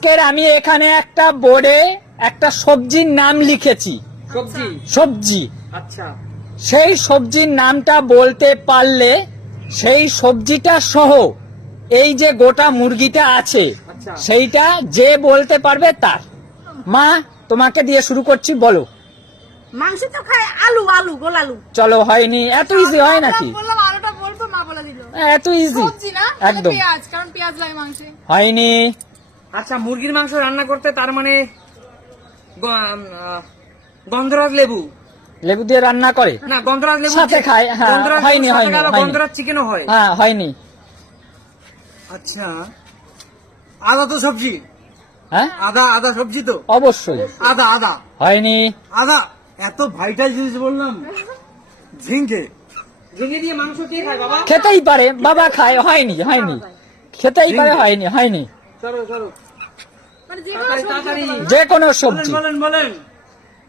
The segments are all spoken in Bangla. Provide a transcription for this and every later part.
আজকের আমি এখানে একটা বোর্ডে একটা সবজির নাম লিখেছি। সবজি? সবজি। আচ্ছা। সেই সবজির নামটা বলতে পারলে সেই সবজিটা সহ এই যে গোটা মুরগিটা আছে আচ্ছা। সেইটা যে বলতে পারবে তার। মা তোমাকে দিয়ে শুরু করছি বলো। মাংস তো খায় আলু আলু গোল আলু। চলো হয়নি। এত ইজি হয় নাকি? বললাম আলুটা বলতো মা বলে দিল। এত ইজি সবজি না তাহলে একদম। পেঁয়াজ কারণ পেঁয়াজ লাগে মাংসে। হয়নি। আচ্ছা মুরগির মাংস রান্না করতে তার মানে গন্ধরাজ লেবু? লেবু দিয়ে রান্না করে? না গন্ধরাজ লেবু সাথে খায়, হ্যাঁ, গন্ধরাজ হয়নি, হয়নি, গন্ধরাজ চিকেনও হয়। হ্যাঁ হয়নি। আচ্ছা আদা তো সবজি? হ্যাঁ? আদা আদা সবজি তো? অবশ্যই। আদা আদা? হয়নি। আদা? এত ভাইটাল জিনিস বললাম। ঝিঙ্গে। ঝিঙে দিয়ে মাংস কে খায় বাবা? খেতেই পারে বাবা খায় হয়নি হয়নি। খেতেই পারে হয়নি হয়নি। যে কোনো সবজি বলেন বলেন। বলেন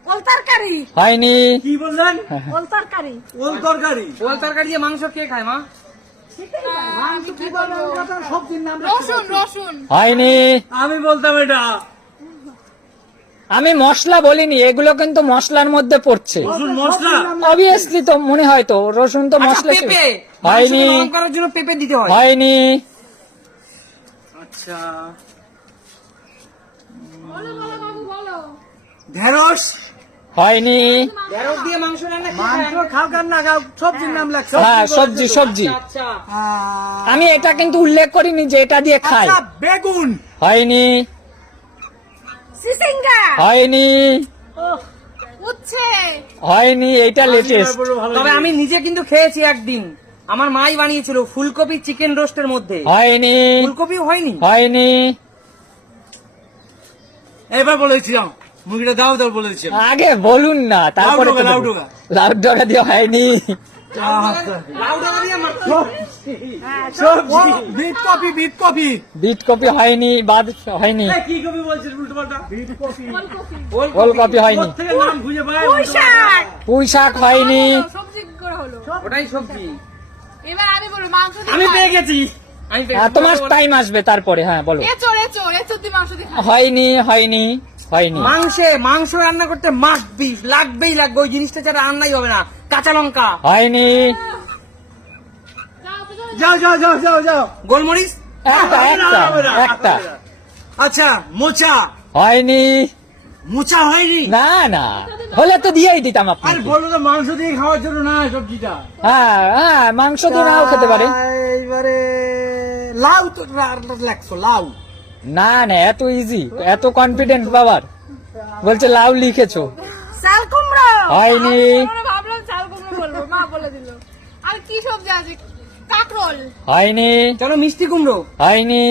ওল তরকারি। হয়নি। কি বললেন? ওল তরকারি। ওল তরকারি। ওল তরকারি দিয়ে মাংস কে খায় মা? রসুন হয়নি। আমি বলতাম এটা। আমি মশলা বলিনি এগুলো কিন্তু মশলার মধ্যে পড়ছে। রসুন মশলা? অবভিয়াসলি তো মনে হয় তো রসুন তো আচ্ছা, মশলা পেঁপে। হয়নি। মাংসকে করার জন্য পেঁপে দিতে হয়। হয়নি। আচ্ছা। বলো বলো বাবু বলো। ঢেঁড়স? হয়নি। ঢেঁড়স দিয়ে মাংস রান্না মাংস খাও কার না খাও সবজির নাম লাগছে। হ্যাঁ সবজি সবজি। আচ্ছা। আমি এটা কিন্তু উল্লেখ করিনি যে এটা দিয়ে খাই। আচ্ছা বেগুন। হয়নি। সিসিঙ্গা। হয়নি। হয়নি এটা লেটেস্ট তবে আমি নিজে কিন্তু খেয়েছি একদিন। আমার মাই বানিয়েছিল ফুলকপি চিকেন রোস্টের মধ্যে। হয়নি। ফুলকপি হয়নি? হয়নি। এবার বলেছিলাম মুরগিটা দাও দাও বলেছিলাম আগে বলুন না তারপরে লাউডোগা, লাউডোগা। ডগা। দিয়ে হয়নি। হয়নি বাদ হয়নি। কপি হয়নি। পাই শাক হয়নি। সবজি করে হলো। ওটাই সবজি। এবার আমি বলব মাংস দিয়ে আমি পেয়ে গেছি। আমি পেয়ে হ্যাঁ, গেছি। তোমার। টাইম আসবে তারপরে হ্যাঁ বলো। এঁচড় এঁচড় এঁচড় দিয়ে মাংস দিয়ে খাই। হয়নি হয়নি হয়নি। মাংসে মাংস রান্না করতে মাছ বিষ লাগবেই লাগবে ওই জিনিসটা ছাড়া রান্নাই হবে না। কাঁচা লঙ্কা। হয়নি। যাও, যাও যাও যাও যাও। যাও গোলমরিচ? একটা একটা একটা। আচ্ছা মোচা। হয়নি। মোচা হয়নি? না না। হলে তো দিয়েই দিতাম আর আপনাকে। বলল তো মাংস দিয়ে খাওয়ার জন্য না সবজিটা? হ্যাঁ হ্যাঁ মাংস দিয়ে নাও খেতে পারে। এইবারে লাউ তো লাগছো লাউ। না না এত ইজি এত কনফিডেন্স বাবার। বলছে লাউ লিখেছো। চাল কুমড়ো। হয়নি। ভাবলাম চাল কুমড়ো বলব মা বলে দিল। আর কি সবজি আছে? কাকরোল। হয়নি। চলো মিষ্টি কুমড়ো। হয়নি।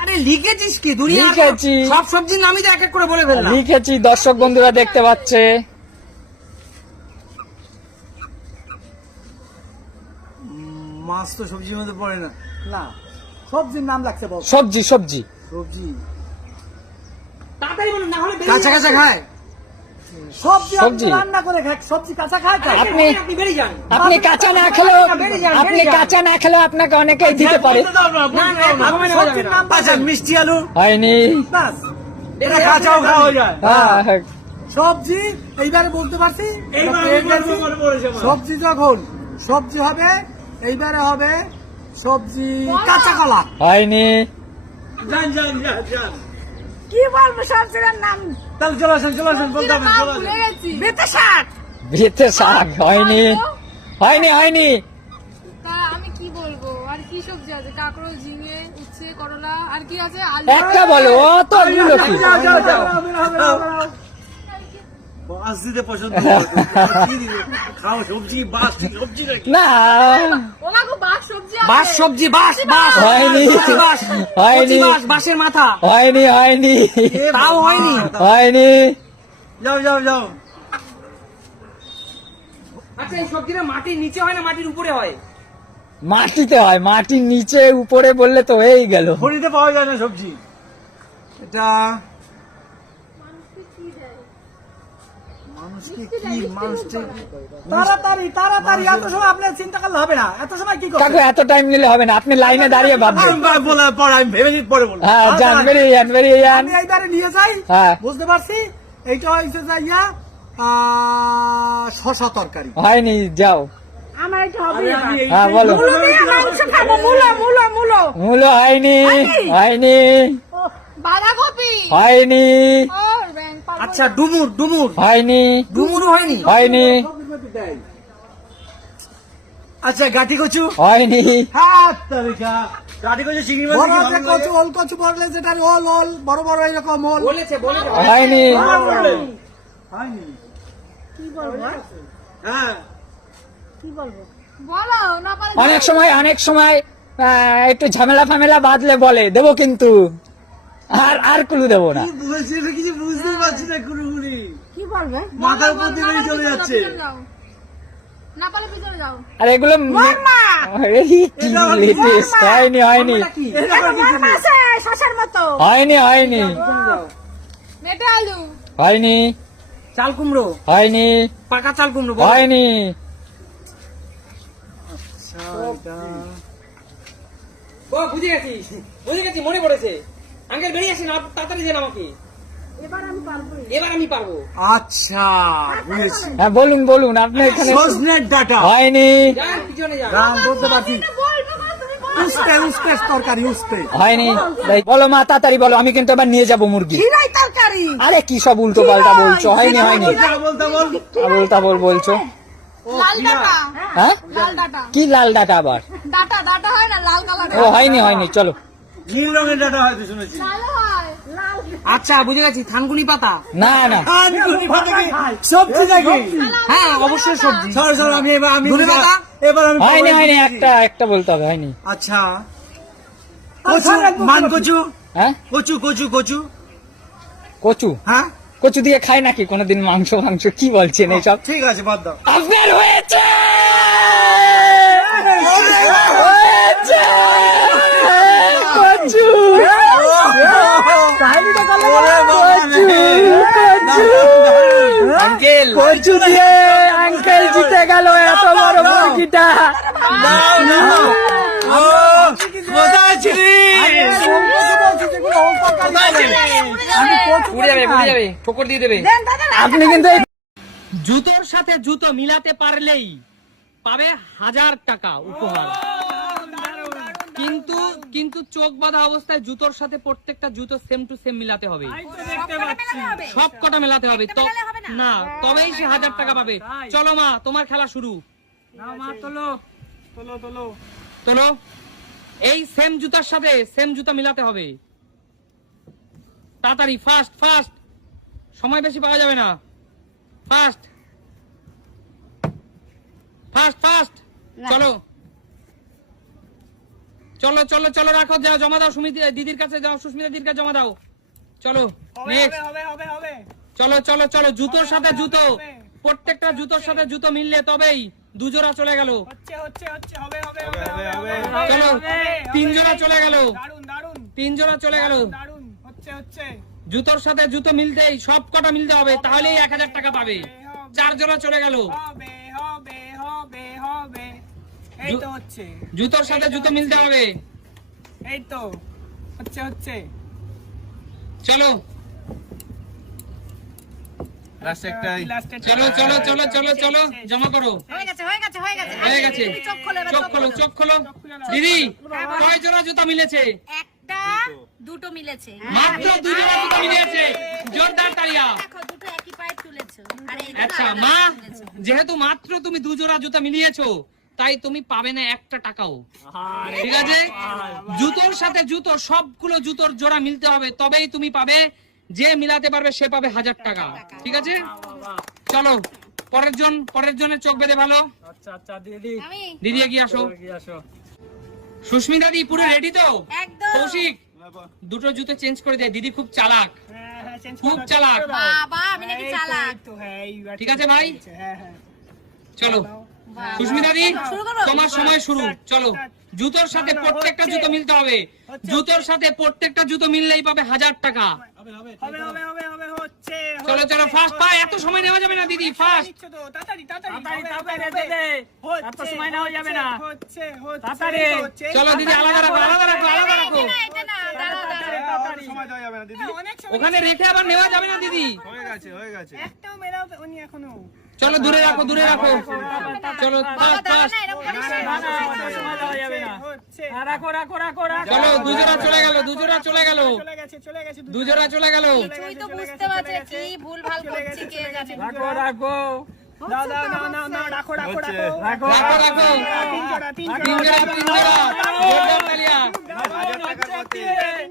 আরে লিখেছিস কি? দুনিয়া লিখেছি। সব সবজির নামই তো এক এক করে বলে ফেললাম। লিখেছি দর্শক বন্ধুরা দেখতে পাচ্ছে। মাছ তো সবজির মধ্যে পড়ে না। না সবজির নাম লাগছে বল। সবজি সবজি। সবজি। তাড়াতাড়ি বলুন না হলে কাঁচা কাঁচা খায়। সবজি সবজি। রান্না করে খায় সবজি কাঁচা খায় খায় আপনি- আপনি বেরিয়ে যান। আপনি কাঁচা না খেলেও আপনি কাঁচা না খেলেও আপনাকে অনেকেই দিতে পারে। বলতে দাও না, বলতে না, না, দাও না। ভগবানের সবজির হয়ে নাম যাবে না। আচ্ছা মিষ্টি আলু? হয়নি। এটা কাঁচাও খাওয়া যায়। হ্যাঁ। হ্যাঁ। সবজি এইবারে বলতে পারছি। সবজি যখন সবজি হবে এইবারে হবে সবজি কাঁচা কলা। হয়নি। যান যান যান যান। কি বলব সবজির নাম তাহলে চলে আসেন চলে আসেন বলতে হবে চলে আসেন বেতে শাক বেতে শাক হয়নি হয়নি হয়নি তা আমি কি বলব আর কি সবজি আছে কাকরোল ঝিঙে উচ্ছে করলা আর কি আছে আলু একটা বলো অতগুলো কি যাও যাও যাও বাস দিতে পছন্দ সবজি বাস সবজি না বাস সবজি বাস বাস বাস হয়নি। হয়নি। বাসের মাথা হয়নি হয়নি তাও হয়নি হয়নি যাও যাও যাও আচ্ছা এই সবজিটা মাটির নিচে হয় না মাটির উপরে হয়. মাটিতে হয় মাটির নিচে উপরে বললে তো হয়েই গেল। খড়িতে পাওয়া যায় না সবজি এটা মানুষকে কি মানুষকে তাড়াতাড়ি তাড়াতাড়ি এত সময় আপনার চিন্তা করলে হবে না। এত সময় কি কাকু এত টাইম নিলে হবে না আপনি লাইনে দাঁড়িয়ে ভাববেন। বলার পর আমি ভেবে নিতে পরে বলব। হ্যাঁ যান বেরিয়ে যান বেরিয়ে যান। আমি এইবারে নিয়ে যাই। বুঝতে পারছি? এইটা হয়েছে যাইয়া শশা তরকারি। হয়নি যাও। আমার এটা হবে হ্যাঁ বলো। মাংস খাব মুলো মুলো মুলো। মূলো হয়নি হয়নি? বাঁধাকপি। হয়নি। আচ্ছা ডুমুর ডুমুর। হয়নি। ডুমুর হয়নি? হয়নি। আচ্ছা গাটি কচু? হয়নি। গাটি কচু চিংড়ি মাছ কচু ওল কচু বললে যেটা ওল ওল বড় বড় এরকম ওল। বলেছে বলেছে। হয়নি। হয়নি। কি বলব? হ্যাঁ। কি বলব? বলো না অনেক সময় অনেক সময় আহ, একটু ঝামেলা ফামেলা বাঁধলে বলে দেবো কিন্তু। আর আর কুলু দেবো না কিছু বুঝতে পারছি না কুড়ুকুড়ি কি বলবে মাথার উপর দিয়ে চলে যাচ্ছে আর এগুলো হয়নি হয়নি হয়নি হয়নি হয়নি কুমড়ো হয়নি পাকা চাল কুমড়ো। হয়নি বুঝে গেছি বুঝে গেছি মনে পড়েছে আঙ্কেল বেরিয়ে আসেন তাড়াতাড়ি দেন আমাকে। এবার আমি পারব। আচ্ছা বুঝেছি। হ্যাঁ বলুন বলুন আপনি এখানে সজনের ডাটা। হয়নি। যান পিছনে যান। রাম বলতে পারছি। বলব না তুমি বলো। উস্তে উস্তে তরকারি উস্তে। হয়নি। বলো মা তাড়াতাড়ি বলো আমি কিন্তু এবার নিয়ে যাব মুরগি। তরকারি। আরে কি সব উল্টো পাল্টা বলছো? হয়নি হয়নি। বলতে বল। বলছো? হ্যাঁ? লাল কি লাল ডাটা আবার? হয় ও হয়নি হয়নি চলো। নীল রঙের ডাটা হয়তো শুনেছি। আচ্ছা বুঝে গেছি থানকুনি পাতা। না না। সবজি নাকি? হ্যাঁ অবশ্যই সবজি। সর সর আমি এবার আমি ধনে পাতা? এবার আমি হয়নি হয়নি একটা একটা বলতে হবে হয়নি। আচ্ছা। কচু মান কচু। হ্যাঁ? কচু কচু কচু। কচু? হ্যাঁ? কচু দিয়ে খায় নাকি? কোনোদিন মাংস মাংস কি বলছেন এইসব ঠিক আছে বাদ দাও। আপনার হয়েছে! কচু কচু কচু কচু দিয়ে আঙ্কেল জিতে গেল এত বড় মুরগিটা কোথায় ছিলিস? উড়ে যাবে উড়ে যাবে ঠোকর দিয়ে দেবে। দেন দাদা আপনি কিন্তু জুতোর সাথে জুতো মিলাতে পারলেই পাবে হাজার টাকা উপহার। কিন্তু কিন্তু চোখ বাঁধা অবস্থায় জুতোর সাথে প্রত্যেকটা জুতো সেম টু সেম মিলাতে হবে। সব কটা মেলাতে হবে? তো না? তবেই সে হাজার টাকা পাবে। চলো মা তোমার খেলা শুরু। তোলো। এই সেম জুতার সাথে সেম জুতা মিলাতে হবে। তাড়াতাড়ি ফাস্ট ফাস্ট সময় বেশি পাওয়া যাবে না। ফাস্ট ফাস্ট ফাস্ট চলো। চলো চলো চলো রাখো যাও জমা দাও সুমিত দিদির কাছে যাও সুস্মিতা দিদির কাছে জমা দাও চলো নেক্সট চলো চলো চলো জুতোর সাথে জুতো প্রত্যেকটা জুতোর সাথে জুতো মিললে তবেই দুজোড়া চলে গেল চলো তিন জোড়া চলে গেল তিন জোড়া চলে গেল জুতোর সাথে জুতো মিলতেই সব কটা মিলতে হবে তাহলেই এক হাজার টাকা পাবে চার জোড়া চলে গেল এই তো হচ্ছে। জুতোর সাথে জুতো মিলতে হবে। এই তো হচ্ছে হচ্ছে। চলো। লাস্টে চলো চলো চলো চলো চলো জমা করো। হয়ে গেছে হয়ে গেছে হয়ে গেছে। হয়ে গেছে। চোখ খোলো চোখ খোলো চোখ খোলো। দিদি কয় জোড়া জুতো মিলেছে? একটা দুটো মিলেছে। মাত্র দু জোড়া জুতো মিলেছে। জোরদার তালিয়া দুটো একই পায়ে তুলেছো। আর এই দুটো আচ্ছা মা যেহেতু মাত্র তুমি দু জোড়া জুতো মিলিয়েছো তাই তুমি পাবে না একটা টাকাও। ঠিক আছে? জুতোর সাথে জুতো সবগুলো জুতোর জোড়া মিলতে হবে তবেই তুমি পাবে যে মিলাতে পারবে সে পাবে হাজার টাকা। ঠিক আছে? চলো পরের জন পরের জনের চোখ বেঁধে ভালো। আচ্ছা আচ্ছা দিদি এগিয়ে আসো। সুস্মিতা দি পুরো রেডি তো? কৌশিক দুটো জুতো চেঞ্জ করে দেয় দিদি খুব চালাক। হ্যাঁ হ্যাঁ খুব চালাক। বাবা আমি নাকি চালাক। তো হ্যাঁ ঠিক আছে ভাই? চলো। বাবা। সুস্মিতা দি শুরু করো? তোমার সময় শুরু চলো জুতোর সাথে প্রত্যেকটা জুতো মিলতে হবে জুতোর সাথে প্রত্যেকটা জুতো মিললেই পাবে হাজার টাকা হবে হবে হবে হবে হচ্ছে চলো চলো ফাস্ট পা এত সময় নেওয়া যাবে না দিদি। হচ্ছে, চলো দিদি আলাদা রাখো আলাদা রাখো আলাদা রাখো ওখানে রেখে আবার নেওয়া যাবে না দিদি হয়ে গেছে হয়ে গেছে চলো দূরে রাখো দূরে রাখো চলো। হচ্ছে হ্যাঁ, রাখো রাখো রাখো রাখো চলো দুজোড়া চলে গেল দুজোড়া চলে গেল। চলে গেছে চলে। দুজোড়া। গেল। তুই তো বুঝতে পারছিস কি ভুল ভালো করছি কে জানে। রাখো রাখো। দাও দাও নাও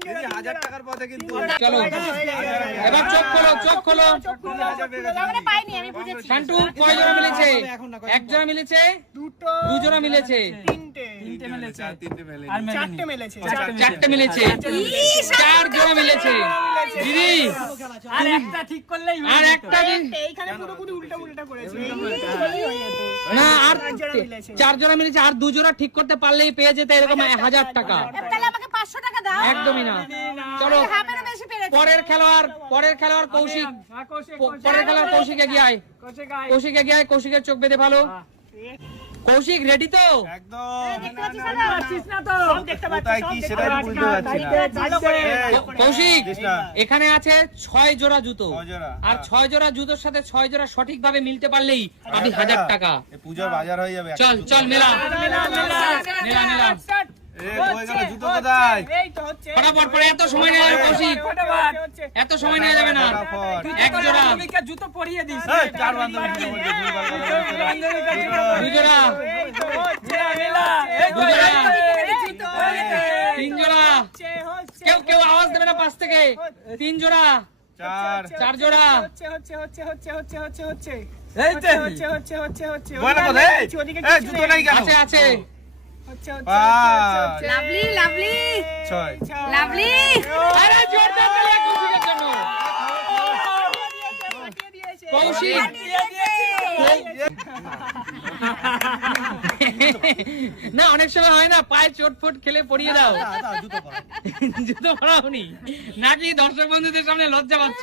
নাও নাও রাখো রাখো হচ্ছে। রাখো রাখো রাখো রাখো তিন জোড়া তিন তিন জোড়া জোড়া তিন জোড়া জোরদার তালিয়া হাজার দিদি টাকার পথে কিন্তু চলো এবার চোখ খোলো চোখ খোলো আমরা পাইনি আমি বুঝেছি শান্টু কয় জোড়া মিলেছে এক জোড়া মিলেছে দুটো দু জোড়া মিলেছে তিনটে তিনটে মেলেছে চার তিনটে মেলে। আর মেলেনি। চারটে মেলেছে চারটে মিলেছে চার জোড়া হয়ে জোড়া জোড়া হ্যাঁ, হ্যাঁ। হয়ে হচ্ছে। হচ্ছে হচ্ছে। তিন জোড়া হচ্ছে হচ্ছে কেউ কেউ আওয়াজ দেবে না পাশ থেকে তিন জোড়া চার চার জোড়া হচ্ছে হচ্ছে হচ্ছে হচ্ছে হচ্ছে হচ্ছে হচ্ছে এই তো। হচ্ছে হচ্ছে হচ্ছে হচ্ছে কিছু জুতো নাই কেন আছে আছে হচ্ছে হচ্ছে পাঁচ লাভলি লাভলি। ছয়। লাভলি। আরে জোরদার তালিয়া কৌশিকের জন্য। কৌশিক। না অনেক সময় হয় না পায়ে চোট ফোট খেলে পড়িয়ে দাও। জুতো পড়াওনি নাকি দর্শক বন্ধুদের সামনে লজ্জা পাচ্ছ?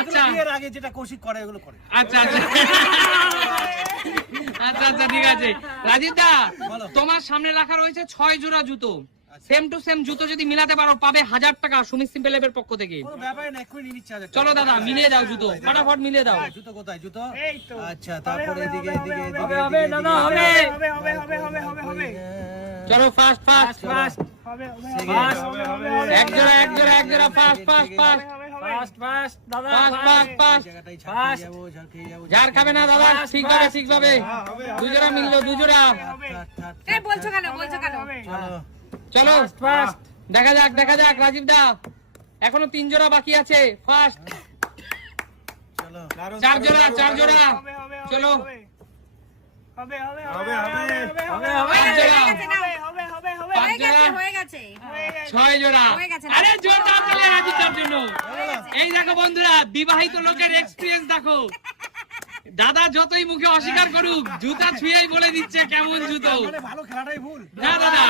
আচ্ছা। আগে যেটা কৌশিক করে এগুলো করে। আচ্ছা আচ্ছা। আচ্ছা আচ্ছা ঠিক আছে রাজীব দা তোমার সামনে রাখা রয়েছে ছয় জোড়া জুতো সেম টু সেম জুতো যদি মিলাতে পারো পাবে হাজার টাকা সুমিত সিম্পল এর পক্ষ থেকে। চলো দাদা মিলিয়ে দাও জুতো ফটাফট মিলিয়ে দাও জুতো কোথায় জুতো আচ্ছা তারপরে এদিকে এদিকে এদিকে হবে হবে দাদা হবে হবে হবে হবে হবে হবে হবে চলো ফাস্ট ফাস্ট ফাস্ট হবে হবে ফাস্ট এক জোড়া এক জোড়া এক জোড়া ফাস্ট ফাস্ট ফাস্ট খাবে না দাদা দুজোড়া মিললো দুজোড়া বলছো কেন বলছো কেন? চলো। চলো। ফাস্ট দেখা যাক দেখা যাক রাজীব দা। এখনও তিন জোড়া বাকি আছে। ফার্স্ট চলো। চার জোড়া চার জোড়া হবে হবে চলো। হবে। হবে হবে, হবে। হবে হবে হবে। হবে পাঁচ জোড়া ছয় জোড়া। হয়ে। আরে জন্য। এই দেখো বন্ধুরা বিবাহিত লোকের এক্সপিরিয়েন্স দেখো। দাদা যতই মুখে অস্বীকার করুক জুতা ছুঁয়েই বলে দিচ্ছে কেমন জুতো। মানে ভালো খেলাটাই ভুল। না দাদা।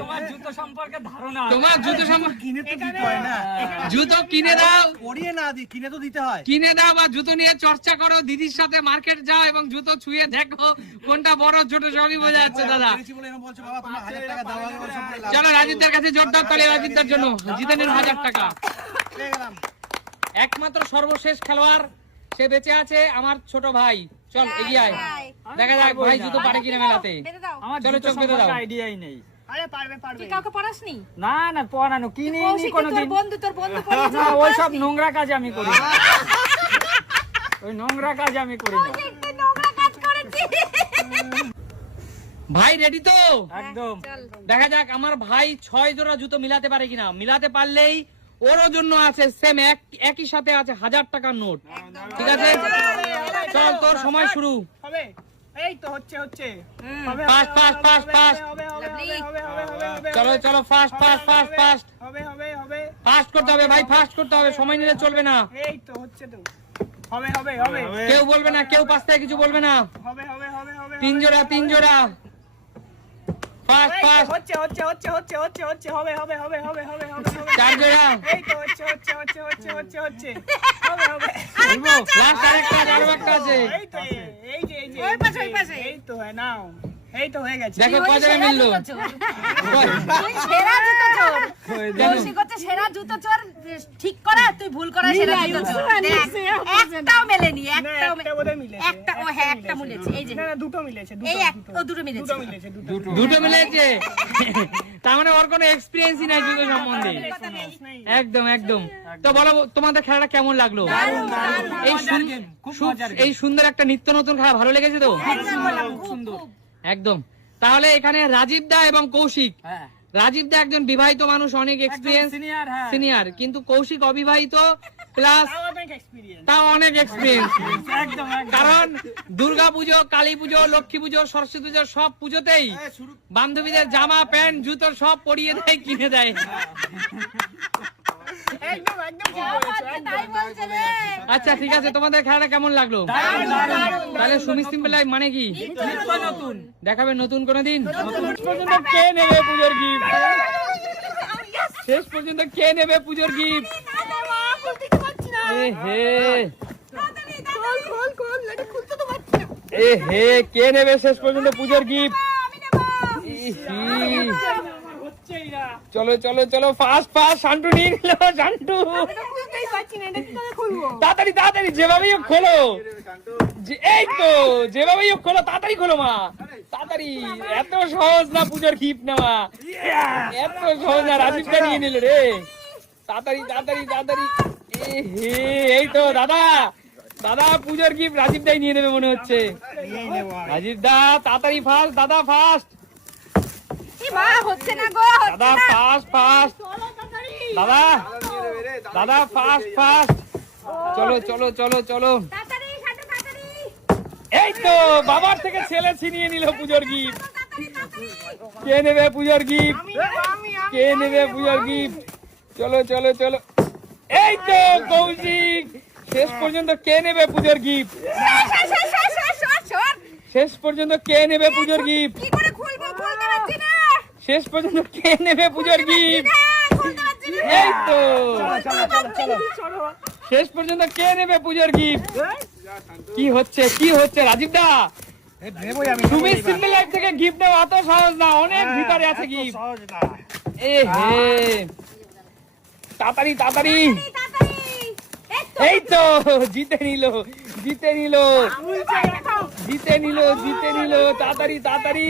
তোমার জুতো সম্পর্কে ধারণা তোমার জুতো কিনে তো দিতে হয় না। জুতো কিনে দাও। পরিয়ে না দি কিনে তো দিতে হয়। কিনে দাও বা জুতো নিয়ে চর্চা করো দিদির সাথে মার্কেট যাও এবং জুতো ছুঁয়ে দেখো কোনটা বড় ছোট সবই বোঝা যাচ্ছে দাদা। চলো রাজিদার কাছে জোরদার রাজিদার জন্য। জিতে নিন হাজার টাকা। গেলাম একমাত্র সর্বশেষ খেলোয়াড় সে বেঁচে আছে আমার ছোট ভাই। চল এগিয়ে আয়। দেখা যাক ভাই জুতো পারে কিনা মেলাতে। চলো, চোখ বেঁধে দাও। আইডিয়াই নেই। আরে পারবে পারবে। কাউকে পড়াসনি না? না পড়ানো কিনে নি কোনোদিন। বন্ধু তোর বন্ধু পড়িয়েছে না ওই সব নোংরা কাজ আমি করি ওই নোংরা কাজ আমি করি না। নোংরা কাজ করেছিস ভাই রেডি তো? একদম। দেখা যাক আমার ভাই ছয় জোড়া জুতো মিলাতে পারে কিনা। মিলাতে পারলেই ওরও জন্য আছে সেম এক একই সাথে আছে হাজার টাকার নোট। ঠিক আছে? চল তোর সময় শুরু। হবে। এই তো হচ্ছে ফাস্ট ফাস্ট ফাস্ট ফাস্ট চলো চলো ফাস্ট ফাস্ট ফাস্ট ফাস্ট হবে হবে হবে ফাস্ট করতে হবে ভাই ফাস্ট করতে হবে। সময় নিলে চলবে না। এই তো হচ্ছে তো। হবে হবে হবে। কেউ বলবে না কেউ পাশ থেকে কিছু বলবে না। হবে হবে হবে হবে। তিন জোড়া তিন জোড়া। ফাস্ট ফাস্ট হচ্ছে হচ্ছে হচ্ছে হচ্ছে হচ্ছে হচ্ছে হবে হবে হবে হবে হবে হবে চার জোড়া এই তো হচ্ছে হচ্ছে হচ্ছে হচ্ছে হচ্ছে হচ্ছে হবে হবে লাস্ট আরেকটা আছে, আরও একটা আছে এই তো এই এই যে এই যে ওই পাশে, ওই পাশে। এই তো হয় নাও এই তো হয়ে গেছে। দেখো কয় জায়গায় মিললো? তুই সেরা জুতো চোর। কৌশিক হচ্ছে সেরা জুতো চোর ঠিক করা তুই ভুল করা সেরা জুতো চোর। একটাও মেলেনি একটাও একটা একটা ও হ্যাঁ একটা মিলেছে। এই যে। না না দুটো মিলেছে দুটো এই এক ও দুটো মিলেছে। দুটো মিলেছে দুটো দুটো মিলেছে। তার মানে ওর কোনো এক্সপিরিয়েন্সই নাই জুতো সম্বন্ধে। একদম একদম। তো বলো তোমাদের খেলাটা কেমন লাগল? এই এই সুন্দর একটা নিত্য নতুন খেলা ভালো লেগেছে তো? একদম। তাহলে এখানে রাজীব দা এবং কৌশিক। হ্যাঁ। রাজীব দা একজন বিবাহিত মানুষ অনেক এক্সপিরিয়েন্স সিনিয়র হ্যাঁ। কিন্তু কৌশিক অবিবাহিত প্লাস তাও অনেক এক্সপিরিয়েন্স কারণ দুর্গা পুজো কালী পুজো লক্ষ্মী পুজো সরস্বতী পুজো সব পুজোতেই বান্ধবীদের জামা প্যান্ট জুতো সব পরিয়ে দেয় কিনে দেয়। আচ্ছা ঠিক আছে তোমাদের খেলাটা কেমন লাগল? তাহলে সুমি সিম্পল লাইফ মানে কি? নতুন দেখাবে নতুন কোনো দিন? পর্যন্ত কে নেবে পুজোর গিফট শেষ পর্যন্ত কে নেবে পুজোর গিফট এ হে কে নেবে শেষ পর্যন্ত পুজোর গিফট চলো চলো চলো ফাস্ট ফাস্ট শান্টু নিয়ে নিল শান্টু। তাড়াতাড়ি তাড়াতাড়ি যেভাবেই হোক খোলো। এই তো যেভাবেই হোক খোলো তাড়াতাড়ি খোলো মা। তাড়াতাড়ি। এত সহজ না পুজোর নেওয়া। এত সহজ না রাজীবটা নিয়ে নিল রে। তাড়াতাড়ি তাড়াতাড়ি তাড়াতাড়ি। এ এই তো দাদা। দাদা পুজোর গিফট রাজীবটাই নিয়ে নেবে মনে হচ্ছে। রাজীব দা তাড়াতাড়ি ফাস্ট দাদা ফাস্ট মা হচ্ছে না গো দাদা ফাস্ট ফাস্ট দাদা দাদা ফাস্ট ফাস্ট চলো চলো চলো চলো। তাড়াতাড়ি সাথে তাড়াতাড়ি। এই তো বাবার থেকে ছেলে ছিনিয়ে নিল পুজোর গিফট কে নেবে পুজোর গিফট কে নেবে পুজোর গিফট চলো চলো চলো। এই তো কৌশিক। শেষ পর্যন্ত কে নেবে পুজোর গিফট। শেষ পর্যন্ত কে নেবে পুজোর গিফট কি করে খুলবো খুলতে পারছি না। শেষ পর্যন্ত কে নেবে পুজোর গিফট? এই তো। শেষ পর্যন্ত কে নেবে পুজোর গিফট? কি হচ্ছে কি হচ্ছে রাজীব দা? তুমি সিম্পল লাইফ থেকে গিফট নেওয়া অত সহজ না অনেক ভিতরে আছে গিফট। এ হে। তাড়াতাড়ি তাড়াতাড়ি। এই তো জিতে নিল জিতে নিল। জিতে নিল জিতে নিল তাড়াতাড়ি তাড়াতাড়ি।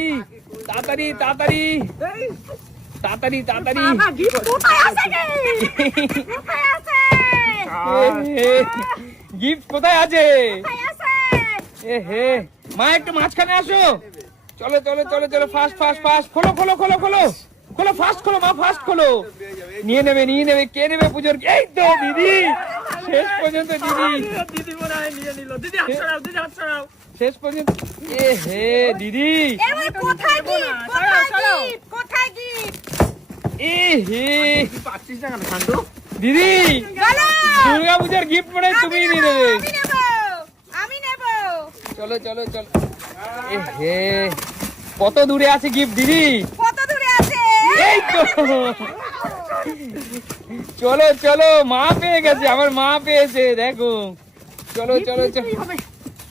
তাড়াতাড়ি তাড়াতাড়ি। তাড়াতাড়ি তাড়াতাড়ি। কোথায় আছে গে? কোথায় আছে? গিফট কোথায় আছে? কোথায় আছে? এ হে মা একটু মাঝখানে আসো। চলো চলো চলো চলো ফাস্ট ফাস্ট ফাস্ট খোলো খোলো খোলো খোলো। খোলো ফাস্ট খোলো মা ফাস্ট খোলো। নিয়ে নেবে নিয়ে নেবে কে নেবে পুজোর? এই তো দিদি। শেষ পর্যন্ত দিদি। দিদি মনে হয় নিয়ে নিল। দিদি হাত ছড়াও দিদি হাত ছড়াও শেষ পর্যন্ত এ হে দিদি। এর কোথায় গিফট? কোথায় গিফট? কোথায় গিফট? এ হে। পাচ্ছিস না কেন খান্ডু দিদি। বলো দুর্গা পূজার গিফট মনে তুমি আমি নেব আমি নেব চলো চলো চলো। এ হে। কত দূরে আছে গিফট দিদি? কত দূরে আছে? এই তো। চলো চলো মা পেয়ে গেছে আমার মা পেয়েছে দেখো। চলো চলো চলো।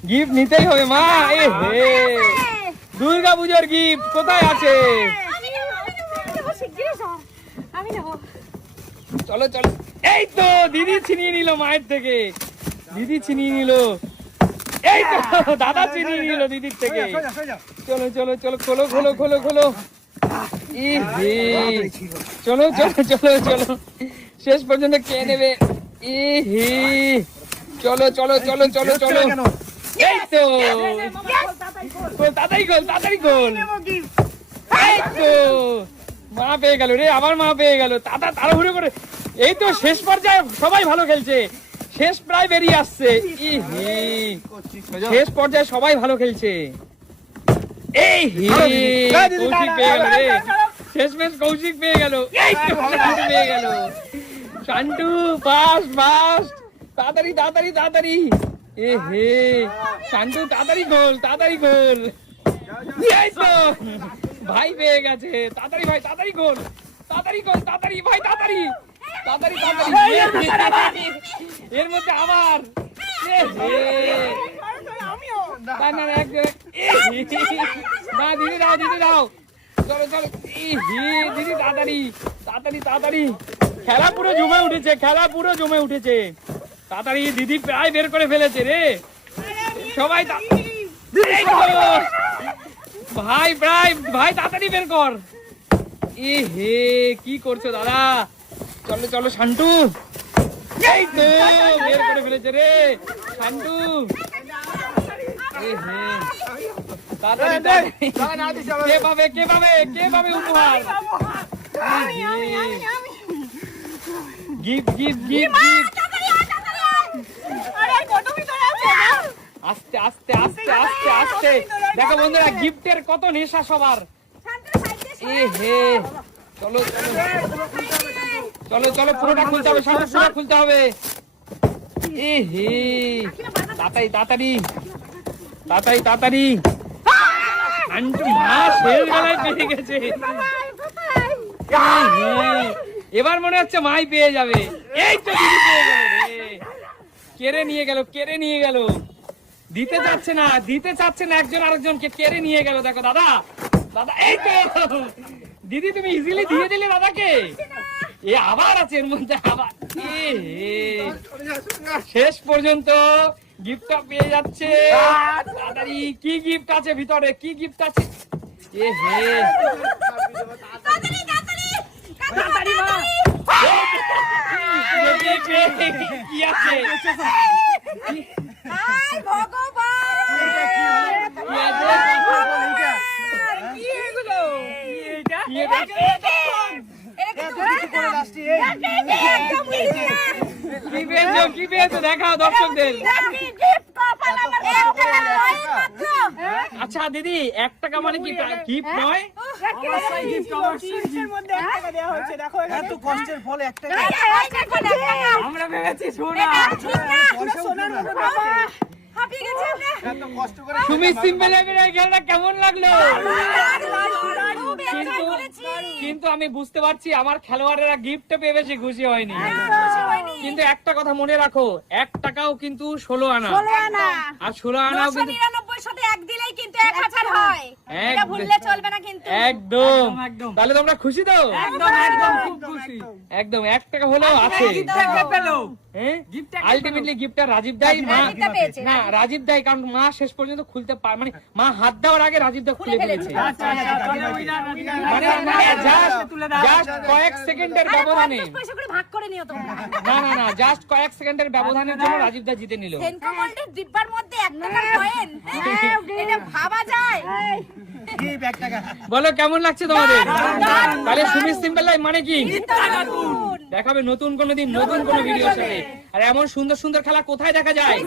গিফট নিতেই হবে মা এ হে। দুর্গা পূজার গিফট কোথায় আছে? চলো চলো। এই তো দিদি ছিনিয়ে নিল মায়ের থেকে। দিদি ছিনিয়ে নিল। এই তো দাদা ছিনিয়ে নিল দিদির থেকে। চলো চলো চলো খোলো খোলো খোলো খোলো। চলো চলো চলো চলো। শেষ পর্যন্ত কে নেবে। চলো চলো চলো চলো চলো। এই তো। তাড়াতাড়ি গোল তাড়াতাড়ি গোল এই তো। মা পেয়ে গেল রে আমার মা পেয়ে গেল। তাড়া তাড়াহুড়ো করে। এই তো শেষ পর্যায়ে সবাই ভালো খেলছে। শেষ প্রায় বেরিয়ে আসছে। শেষ পর্যায়ে সবাই ভালো খেলছে। এই হে কৌশিক পেয়ে গেল রে। শেষমেশ কৌশিক পেয়ে গেল। এই তো পেয়ে গেল। শান্টু ফাস্ট ফাস্ট তাড়াতাড়ি তাড়াতাড়ি তাড়াতাড়ি। এ হে শান্টু তাড়াতাড়ি গোল তাড়াতাড়ি গোল এই তো ভাই পেয়ে গেছে। তাড়াতাড়ি ভাই তাড়াতাড়ি গোল। তাড়াতাড়ি গোল তাড়াতাড়ি ভাই তাড়াতাড়ি। তাড়াতাড়ি তাড়াতাড়ি। এর মধ্যে আবার। না না দিদি দাও দিদি দাও। চলো চলো। দিদি তাড়াতাড়ি। তাড়াতাড়ি তাড়াতাড়ি। খেলা পুরো জমে উঠেছে খেলা পুরো জমে উঠেছে তাড়াতাড়ি দিদি প্রায় বের করে ফেলেছে রে সবাই। ভাই প্রায় ভাই তাড়াতাড়ি বের কর এ হে কি করছ দাদা চলো চলো শান্টু এই তো বের করে ফেলেছে রে শান্টু। কে পাবে কে পাবে কে পাবে উপহার গিফট গিফট গিফট গিফট। আস্তে আস্তে আস্তে আস্তে আস্তে। দেখো বন্ধুরা গিফটের কত নেশা সবার। এ হে। চলো চলো। চলো চলো পুরোটা খুলতে হবে সব পুরো খুলতে হবে। এ হে। তাড়াতাড়ি তাড়াতাড়ি। তাড়াতাড়ি তাড়াতাড়ি। আন্টু মা শেষ বেলায় পেয়ে গেছে। এ হে, এবার মনে হচ্ছে মাই পেয়ে যাবে। এই তো দিদি পেয়ে গেল কেড়ে নিয়ে গেল, কেড়ে নিয়ে গেল। দিতে চাচ্ছে না, দিতে চাচ্ছে না একজন আরেকজনকে, কেড়ে নিয়ে গেল। দেখো, দাদা দাদা, এই তো। দিদি, তুমি ইজিলি দিয়ে দিলে দাদাকে। এ আবার আছে, এর মধ্যে আবার। শেষ পর্যন্ত গিফটটা পেয়ে যাচ্ছে। তাড়াতাড়ি কি গিফট আছে ভিতরে? কি গিফট আছে? এ, হে। দেখি, দেখি, কি আছে হাই ভগবান কি আছে কি এগুলো কি আছে? কি পেয়েছ কি পেয়েছ দেখাও দর্শকদের আচ্ছা দিদি এক টাকা মানে কি গিফট নয় তিরিশের মধ্যে এক টাকা দেওয়া হয়েছে দেখো এখানে। এত কষ্টের ফল একটা আমরা ভেবেছি সোনা। সোনার মতো দেখতে। এত কষ্ট করে তুমি সিম্পল কেমন লাগল? কিন্তু কিন্তু আমি বুঝতে পারছি আমার খেলোয়াড়েরা গিফট পেয়ে বেশি খুশি হয়নি। কিন্তু একটা কথা মনে রাখো এক টাকাও কিন্তু ষোলো আনা। আর ষোলো আনাও কিন্তু সাথে এক দিলেই কিন্তু এক হাজার হয়। এটা ভুললে চলবে না কিন্তু। একদম। একদম। তাহলে তোমরা খুশি তো? একদম একদম। খুব খুশি। একদম এক টাকা হলেও আছে। কে পেল? হ্যাঁ? গিফটটা আলটিমেটলি গিফটটা রাজীব দাই মা না রাজীব। দাই কারণ মা শেষ পর্যন্ত খুলতে পার মানে মা হাত দেওয়ার আগে রাজীব দা খুলে ফেলেছে। আচ্ছা আচ্ছা তাহলে উইনার মানে জাস্ট জাস্ট কয়েক সেকেন্ডের ব্যবধানে। পয়সা করে ভাগ করে নিও তোমরা। না না না জাস্ট কয়েক সেকেন্ডের ব্যবধানের জন্য রাজীব দা জিতে নিল। ডিব্বার মধ্যে এক টাকার কয়েন। এটা ভাবা বলো কেমন লাগছে তোমাদের? তাহলে সুমিত সিম্পল লাইফ মানে কি। দেখাবে নতুন কোনো দিন নতুন কোনো ভিডিও সাথে। আর এমন সুন্দর সুন্দর খেলা কোথায় দেখা যায়?